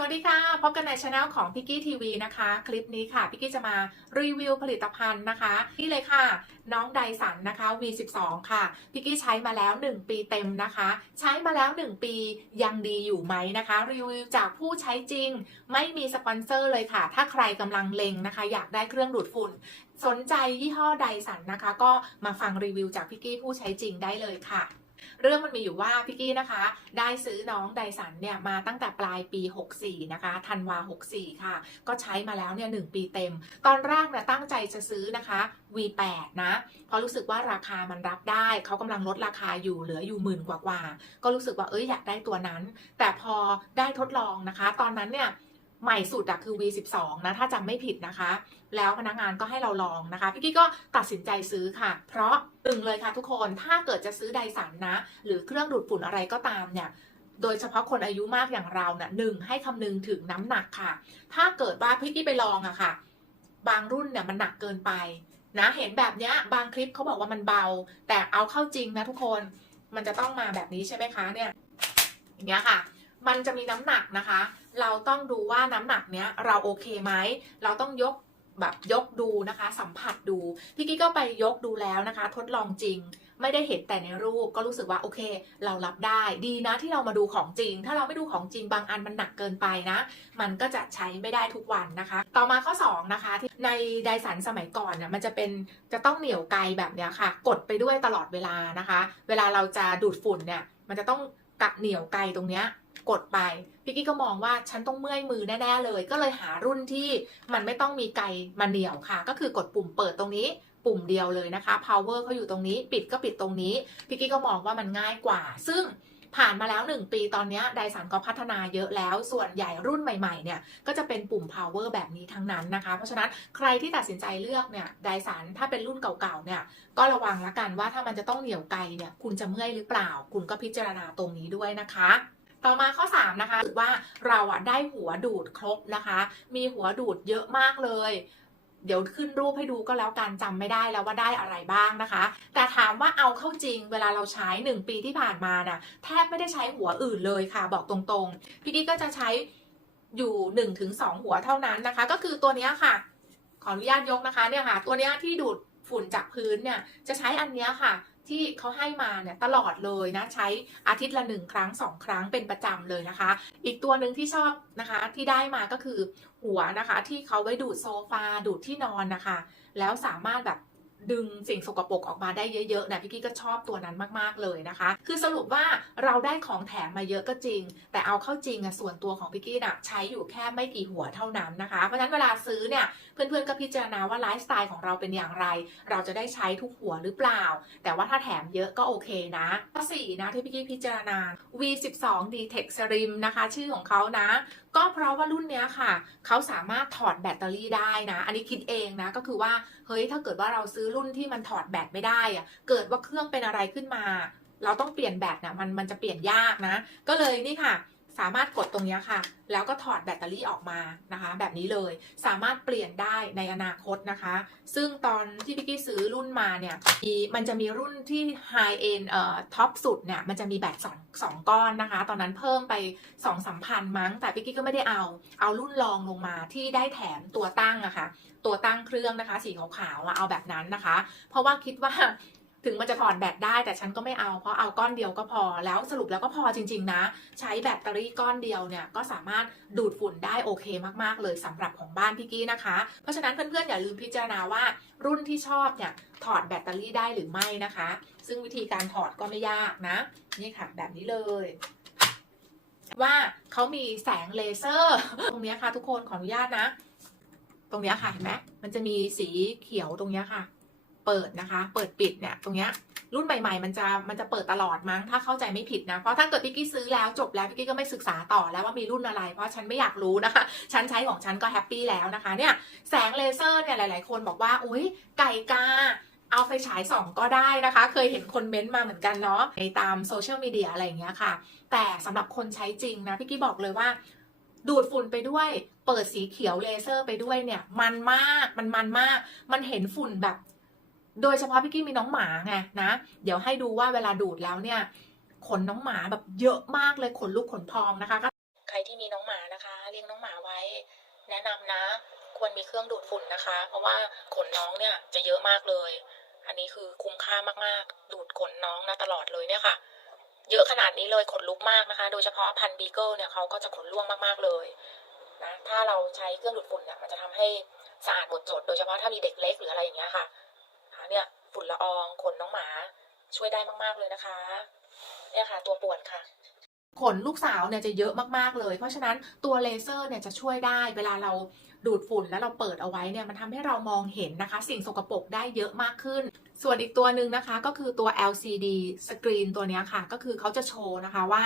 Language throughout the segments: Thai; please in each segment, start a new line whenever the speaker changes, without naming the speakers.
สวัสดีค่ะ พบกันในช anel ของพิกกี้ทีวีนะคะ คลิปนี้ค่ะพิกกี้จะมารีวิวผลิตภัณฑ์นะคะ นี่เลยค่ะ น้องไดสันนะคะ V12 ค่ะพิกกี้ใช้มาแล้ว 1 ปีเต็มนะคะ ใช้มาแล้ว 1 ปียังดีอยู่ไหมนะคะ รีวิวจากผู้ใช้จริง ไม่มีสปอนเซอร์เลยค่ะ ถ้าใครกำลังเลงนะคะ อยากได้เครื่องดูดฝุ่น สนใจยี่ห้อไดสันนะคะ ก็มาฟังรีวิวจากพิกกี้ผู้ใช้จริงได้เลยค่ะ เรื่องมันมีอยู่ว่าพี่กี้นะคะ ได้ซื้อน้องไดสันเนี่ยมาตั้งแต่ปลายปี 64 นะคะธันวา 64 ค่ะ ก็ใช้มาแล้วเนี่ยหปีเต็ม ตอนแรกเนี่ยตั้งใจจะซื้อนะคะ V8 นะ เพราะรู้สึกว่าราคามันรับได้ เขากำลังลดราคาอยู่เหลืออยู่หมื่นกว่าๆก็รู้สึกว่าเอ้ยอยากได้ตัวนั้น แต่พอได้ทดลองนะคะ ตอนนั้นเนี่ย ใหม่สุดอะคือ V12 นะ ถ้าจำไม่ผิดนะคะ แล้วพนักงานก็ให้เราลองนะคะ พี่กี้ก็ตัดสินใจซื้อค่ะ เพราะหนึ่งเลยค่ะทุกคนถ้าเกิดจะซื้อไดสันนะ หรือเครื่องดูดฝุ่นอะไรก็ตามเนี่ยโดยเฉพาะคนอายุมากอย่างเราเนี่ยหนึ่งให้คำนึงถึงน้ำหนักค่ะ ถ้าเกิดว่าพี่กี้ไปลองอะค่ะ บางรุ่นเนี่ยมันหนักเกินไปนะเห็นแบบเนี้ยบางคลิปเขาบอกว่ามันเบา แต่เอาเข้าจริงนะทุกคนมันจะต้องมาแบบนี้ใช่ไหมคะเนี่ยอย่างเงี้ยค่ะ มันจะมีน้ำหนักนะคะ เราต้องดูว่าน้ำหนักเนี้ยเราโอเคไหม เราต้องยกแบบยกดูนะคะ สัมผัสดู พี่กี้ก็ไปยกดูแล้วนะคะ ทดลองจริง ไม่ได้เห็นแต่ในรูปก็รู้สึกว่าโอเค เรารับได้ดีนะที่เรามาดูของจริง ถ้าเราไม่ดูของจริงบางอันมันหนักเกินไปนะ มันก็จะใช้ไม่ได้ทุกวันนะคะ ต่อมาข้อ 2 นะคะที่ในไดสันสมัยก่อนเนี่ยมันจะเป็นจะต้องเหนี่ยวไกลแบบเนี้ยค่ะ กดไปด้วยตลอดเวลานะคะ เวลาเราจะดูดฝุ่นเนี่ยมันจะต้อง กับเหนียวไกลตรงเนี้ยกดไปพี่กี้ก็มองว่าฉันต้องเมื่อยมือแน่ๆเลย ก็เลยหารุ่นที่มันไม่ต้องมีไกลมาเหนียวค่ะ ก็คือกดปุ่มเปิดตรงนี้ ปุ่มเดียวเลยนะคะ power เขาอยู่ตรงนี้ ปิดก็ปิดตรงนี้พี่กี้ก็มองว่ามันง่ายกว่า ซึ่ง ผ่านมาแล้ว 1 ปีตอนนี้ไดสันก็พัฒนาเยอะแล้ว ส่วนใหญ่รุ่นใหม่ๆเนี่ยก็จะเป็นปุ่ม power แบบนี้ทั้งนั้นนะคะ เพราะฉะนั้นใครที่ตัดสินใจเลือกเนี่ยไดสันถ้าเป็นรุ่นเก่าๆเนี่ยก็ระวังละกันว่าถ้ามันจะต้องเหนียวไกลเนี่ยคุณจะเมื่อยหรือเปล่า คุณก็พิจารณาตรงนี้ด้วยนะคะต่อมาข้อ 3 นะคะถือว่าเราอะได้หัวดูดครบนะคะ มีหัวดูดเยอะมากเลย เดี๋ยวขึ้นรูปให้ดูก็แล้วกันจำไม่ได้แล้วว่าได้อะไรบ้างนะคะ แต่ถามว่าเอาเข้าจริงเวลาเราใช้ 1 ปีที่ผ่านมาน่ะแทบไม่ได้ใช้หัวอื่นเลยค่ะ บอกตรงๆ พี่กี้ก็จะใช้อยู่ 1-2 หัวเท่านั้นนะคะ ก็คือตัวนี้ค่ะ ขออนุญาตยกนะคะเนี่ยค่ะ ตัวนี้ที่ดูดฝุ่นจากพื้นเนี่ยจะใช้อันนี้ค่ะ ที่เขาให้มาเนี่ยตลอดเลยนะใช้อาทิตย์ละหนึ่งครั้งสองครั้งเป็นประจำเลยนะคะ อีกตัวหนึ่งที่ชอบนะคะที่ได้มาก็คือหัวนะคะ ที่เขาไว้ดูดโซฟาดูดที่นอนนะคะ แล้วสามารถแบบ ดึงสิ่งสกปรกออกมาได้เยอะๆนะพี่กี้ก็ชอบตัวนั้นมากๆเลยนะคะ คือสรุปว่าเราได้ของแถมมาเยอะก็จริง แต่เอาเข้าจริงอะส่วนตัวของพี่กี้น่ะใช้อยู่แค่ไม่กี่หัวเท่านั้นนะคะ เพราะฉะนั้นเวลาซื้อเนี่ยเพื่อนๆก็พิจารณาว่าไลฟ์สไตล์ของเราเป็นอย่างไร เราจะได้ใช้ทุกหัวหรือเปล่า แต่ว่าถ้าแถมเยอะก็โอเคนะข้อ4นะที่พี่กี้พิจารณา V12 D-Tech Slim นะคะ ชื่อของเขานะ ก็เพราะว่ารุ่นเนี้ยค่ะ เขาสามารถถอดแบตเตอรี่ได้นะ อันนี้คิดเองนะ ก็คือว่า เฮ้ย ถ้าเกิดว่าเราซื้อรุ่นที่มันถอดแบตไม่ได้อะเกิดว่าเครื่องเป็นอะไรขึ้นมา เราต้องเปลี่ยนแบตนะมันมันจะเปลี่ยนยากนะ ก็เลยนี่ค่ะ สามารถกดตรงนี้ค่ะ แล้วก็ถอดแบตเตอรี่ออกมานะคะ แบบนี้เลยสามารถเปลี่ยนได้ในอนาคตนะคะ ซึ่งตอนที่พี่กี้ซื้อรุ่นมาเนี่ยมีมันจะมีรุ่นที่ High End เอ่อท็อปสุดเนี่ยมันจะมีแบตสองสองก้อนนะคะ ตอนนั้นเพิ่มไป2องสามพันมั้ง แต่พี่กี้ก็ไม่ได้เอาเอารุ่นรองลงมาที่ได้แถมตัวตั้งอะค่ะตัวตั้งเครื่องนะคะ สีขาวๆเอาแบบนั้นนะคะ เพราะว่าคิดว่า ถึงมันจะถอดแบตได้แต่ฉันก็ไม่เอาเพราะเอาก้อนเดียวก็พอแล้วสรุปแล้วก็พอจริง ๆ นะ ใช้แบตเตอรี่ก้อนเดียวเนี่ยก็สามารถดูดฝุ่นได้โอเคมากๆ เลยสำหรับของบ้านพี่กี้นะคะ เพราะฉะนั้นเพื่อนๆอย่าลืมพิจารณาว่ารุ่นที่ชอบเนี่ยถอดแบตเตอรี่ได้หรือไม่นะคะ ซึ่งวิธีการถอดก็ไม่ยากนะ นี่ค่ะแบบนี้เลยว่าเขามีแสงเลเซอร์ ตรงเนี้ยค่ะทุกคนขออนุญาตนะ ตรงเนี้ยค่ะเห็นไหมมันจะมีสีเขียวตรงเนี้ยค่ะ เปิดนะคะ เปิดปิดเนี่ยตรงเนี้ยรุ่นใหม่ๆมันจะมันจะเปิดตลอดมั้งถ้าเข้าใจไม่ผิดนะเพราะถ้าเกิดพี่กี้ซื้อแล้วจบแล้วพี่กี้ก็ไม่ศึกษาต่อแล้วว่ามีรุ่นอะไร เพราะฉันไม่อยากรู้นะคะ ฉันใช้ของฉันก็แฮปปี้แล้วนะคะเนี่ยแสงเลเซอร์เนี่ยหลาย ๆ คนบอกว่าอุ้ยไก่กาเอาไฟฉายส่องก็ได้นะคะ เคยเห็นคนเม้นต์มาเหมือนกันเนาะในตามโซเชียลมีเดียอะไรอย่างเงี้ยค่ะ แต่สำหรับคนใช้จริงนะพี่กี้บอกเลยว่า ดูดฝุ่นไปด้วยเปิดสีเขียวเลเซอร์ไปด้วยเนี่ย มันมากมันมันมาก มันเห็นฝุ่นแบบ โดยเฉพาะพี่กี้มีน้องหมาไงนะ เดี๋ยวให้ดูว่าเวลาดูดแล้วเนี่ย ขนน้องหมาแบบเยอะมากเลยขนลุกขนพองนะคะ ใครที่มีน้องหมานะคะ เลี้ยงน้องหมาไว้ แนะนำนะ ควรมีเครื่องดูดฝุ่นนะคะ เพราะว่าขนน้องเนี่ยจะเยอะมากเลย อันนี้คือคุ้มค่ามากๆ ดูดขนน้องนะตลอดเลยเนี่ยค่ะ เยอะขนาดนี้เลยขนลุกมากนะคะ โดยเฉพาะพันบีเกิลเนี่ยเขาก็จะขนร่วงมากๆเลยนะถ้าเราใช้เครื่องดูดฝุ่นเนี่ยมันจะทำให้สะอาดหมดจด โดยเฉพาะถ้ามีเด็กเล็กหรืออะไรอย่างเงี้ยค่ะ นะคะเนี่ยฝุ่นละอองขนน้องหมาช่วยได้มาก ๆ เลยนะคะเนี่ยค่ะ ตัวป่วนค่ะขนลูกสาวเนี่ยจะเยอะมากๆเลย เพราะฉะนั้นตัวเลเซอร์เนี่ยจะช่วยได้เวลาเราดูดฝุ่นแล้วเราเปิดเอาไว้เนี่ยมันทำให้เรามองเห็นนะคะ สิ่งสกปรกได้เยอะมากขึ้น ส่วนอีกตัวหนึ่งนะคะก็คือตัว LCD สกรีนตัวนี้ค่ะ ก็คือเขาจะโชว์นะคะว่า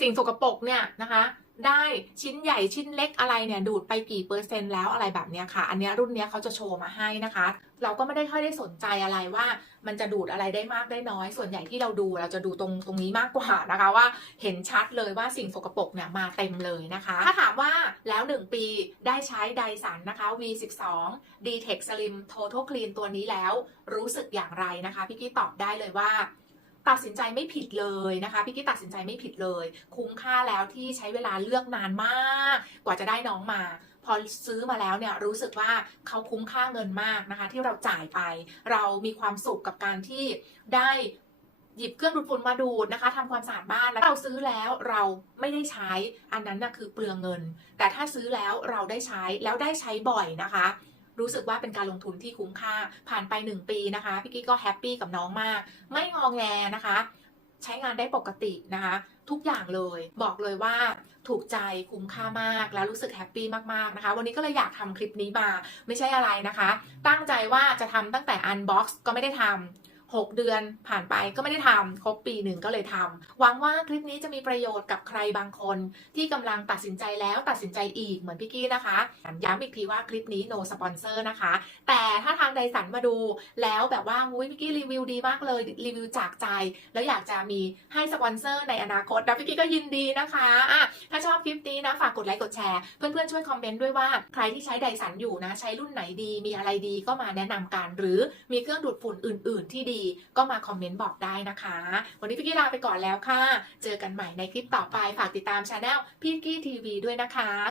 สิ่งสกปรกเนี่ยนะคะ ได้ชิ้นใหญ่ชิ้นเล็กอะไรเนี่ยดูดไปกี่เปอร์เซ็นต์แล้วอะไรแบบเนี้ยค่ะ อันนี้รุ่นเนี้ยเขาจะโชว์มาให้นะคะ เราก็ไม่ได้ค่อยได้สนใจอะไรว่า มันจะดูดอะไรได้มากได้น้อย ส่วนใหญ่ที่เราดูเราจะดูตรงตรงนี้มากกว่านะคะว่าเห็นชัดเลยว่าสิ่งสกปรกเนี่ยมาเต็มเลยนะคะ ถ้าถามว่าแล้ว 1 ปีได้ใช้ไดสันนะคะ V12 d t e c Slim Total Clean ตัวนี้แล้วรู้สึกอย่างไรนะคะพี่กี้ตอบได้เลยว่า ตัดสินใจไม่ผิดเลยนะคะพี่กี้ตัดสินใจไม่ผิดเลย คุ้มค่าแล้วที่ใช้เวลาเลือกนานมาก กว่าจะได้น้องมา พอซื้อมาแล้วเนี่ยรู้สึกว่าเขาคุ้มค่าเงินมากนะคะ ที่เราจ่ายไป เรามีความสุขกับการที่ได้หยิบเครื่องดูดฝุ่นมาดูดนะคะทำความสะอาดบ้านแล้วเราซื้อแล้วเราไม่ได้ใช้อันนั้นน่ะคือเปลืองเงิน แต่ถ้าซื้อแล้วเราได้ใช้แล้วได้ใช้บ่อยนะคะ รู้สึกว่าเป็นการลงทุนที่คุ้มค่า ผ่านไป 1 ปีนะคะพี่กี้ก็แฮปปี้กับน้องมาก ไม่งองแงนะคะ ใช้งานได้ปกตินะคะ ทุกอย่างเลย บอกเลยว่าถูกใจคุ้มค่ามาก แล้วรู้สึกแฮปปี้มากๆนะคะ วันนี้ก็เลยอยากทำคลิปนี้มา ไม่ใช่อะไรนะคะ ตั้งใจว่าจะทำตั้งแต่อันบ็อกซ์ก็ไม่ได้ทำ 6 เดือนผ่านไปก็ไม่ได้ทำครบปีหนึ่งก็เลยทำหวังว่าคลิปนี้จะมีประโยชน์กับใครบางคน ที่กำลังตัดสินใจแล้วตัดสินใจอีกเหมือนพี่กี้นะคะย้ำอีกทีว่าคลิปนี้ no sponsor นะคะ แต่ถ้าทางไดสันมาดูแล้วแบบว่าอุ้ยพี่กี้รีวิวดีมากเลยรีวิวจากใจ แล้วอยากจะมีให้สปอนเซอร์ในอนาคตนะพี่กี้ก็ยินดีนะคะอะถ้าชอบคลิปนี้นะฝากกดไลค์กดแชร์เพื่อนๆช่วยคอมเมนต์ด้วยว่าใครที่ใช้ไดสันอยู่นะ ใช้รุ่นไหนดีมีอะไรดีก็มาแนะนำกัน หรือมีเครื่องดูดฝุ่นอื่น ๆ ที่ดีดีก็มาคอมเมนต์บอกได้นะคะ วันนี้พี่กี้ลาไปก่อนแล้วค่ะ เจอกันใหม่ในคลิปต่อไปฝากติดตามช anel พี่กี้ทีวีด้วยนะคะ